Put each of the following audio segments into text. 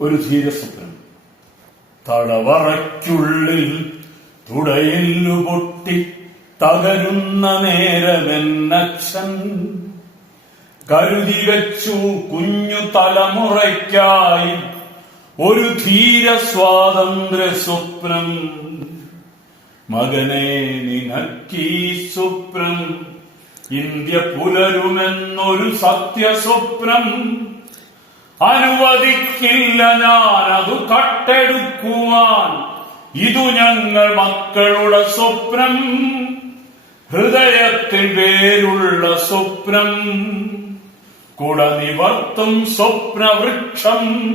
ഒരു ധീരസ്വപ്നം തടവറയ്ക്കുള്ളിൽ തുടയെല്ലു പൊട്ടി തകരുന്ന നേരമെന്നച്ഛൻ. കരുതി വെച്ചു കുഞ്ഞു തലമുറയ്ക്കായി ഒരു ധീര സ്വാതന്ത്ര്യ സ്വപ്നം മകനെ നിനക്കീ സ്വപ്നം. ഇന്ത്യ പുലരുമെന്നൊരു സത്യസ്വപ്നം. അനുവദിക്കില്ല ഞാൻ അത് കട്ടെടുക്കുവാൻ. ഇതു ഞങ്ങൾ മക്കളുടെ സ്വപ്നം. ഹൃദയത്തിൽ വേരുള്ള സ്വപ്നം. കുട നിവർത്തും സ്വപ്നവൃക്ഷം.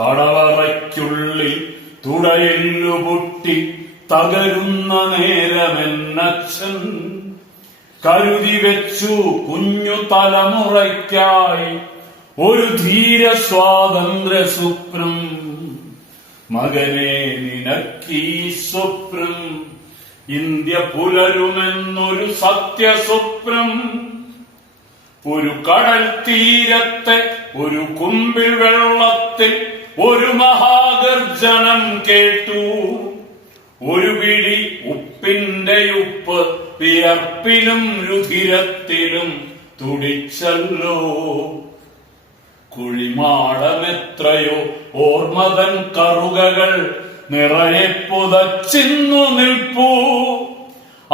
തടവറയ്ക്കുള്ളിൽ തുടയെല്ലു പൊട്ടി തകരുന്ന നേരമെന്നച്ഛൻ. കരുതി വെച്ചു കുഞ്ഞു തലമുറയ്ക്കായി ഒരു ധീര സ്വാതന്ത്ര്യ സ്വപ്നം മകനെ നിനക്കീ സ്വപ്നം ഇന്ത്യ പുലരുമെന്നൊരു സത്യസ്വപ്നം ഒരു കടൽ തീരത്തെ ഒരു കുമ്പിൽ വെള്ളത്തിൽ ഒരു മഹാഗർജനം കേട്ടു. ഒരു പിടി ഉപ്പിന്റെ ഉപ്പ് വിയർപ്പിലും രുധിരത്തിലും തുടിച്ചല്ലോ. കുഴിമാടമെത്രയോ ഓർമ്മതൻ കറുകകൾ നിറയെ പുതച്ചിന്നു നിൽപ്പൂ.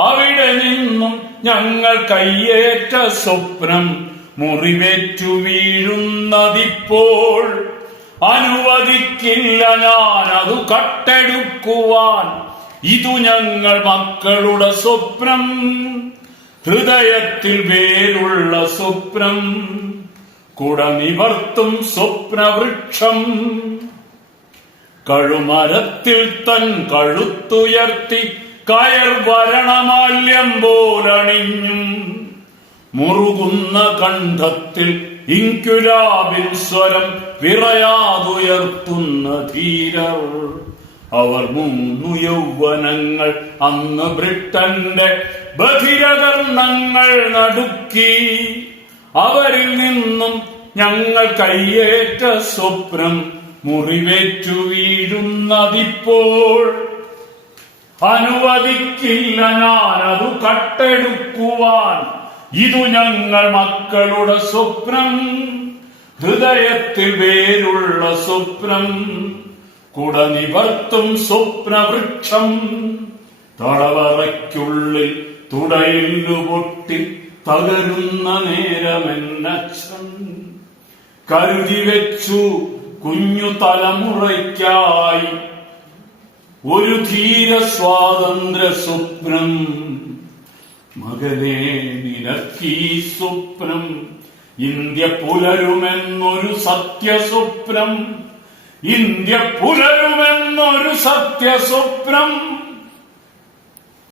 അവിടെ നിന്നും ഞങ്ങൾ കയ്യേറ്റ സ്വപ്നം മുറിവേറ്റു വീഴുന്നതിപ്പോൾ. അനുവദിക്കില്ല ഞാൻ അത് കട്ടെടുക്കുവാൻ. ഇതു ഞങ്ങൾ മക്കളുടെ സ്വപ്നം. ഹൃദയത്തിൽ വേരുള്ള സ്വപ്നം. കുട നിവർത്തും സ്വപ്നവൃക്ഷം. കഴുമരത്തിൽ തൻ കഴുത്തുയർത്തി കയർ വരണമാല്യം പോലണിഞ്ഞും. മുറുകുന്ന കണ്ഠത്തിൽ ഇങ്കുരാവിൽ സ്വരം വിറയാതുയർത്തുന്ന ധീരർ. അവർ മൂന്നു യൗവനങ്ങൾ അന്ന് ബ്രിട്ടന്റെ ബധിരകർണങ്ങൾ നടുക്കി. അവരിൽ നിന്നും ഞങ്ങൾ കയ്യേറ്റ സ്വപ്നം മുറിവേറ്റു വീഴുന്നതിപ്പോൾ. അനുവദിക്കില്ല ഞാനതു കട്ടെടുക്കുവാൻ. ഇതു ഞങ്ങൾ മക്കളുടെ സ്വപ്നം ഹൃദയത്തിൽ വേരുള്ള സ്വപ്നം കുട നിവർത്തും സ്വപ്നവൃക്ഷം. തടവറയ്ക്കുള്ളിൽ തുടയില്ലു പൊട്ടി തകരുന്ന നേരമെന്നച്ഛൻ കരുതി വെച്ചു കുഞ്ഞു തലമുറയ്ക്കായി ഒരു ധീര സ്വാതന്ത്ര്യ സ്വപ്നം. മകനെ നിനക്കീ സ്വപ്നം. ഇന്ത്യ പുലരുമെന്നൊരു സത്യസ്വപ്നം. ഇന്ത്യ പുലരുമെന്നൊരു സത്യസ്വപ്നം.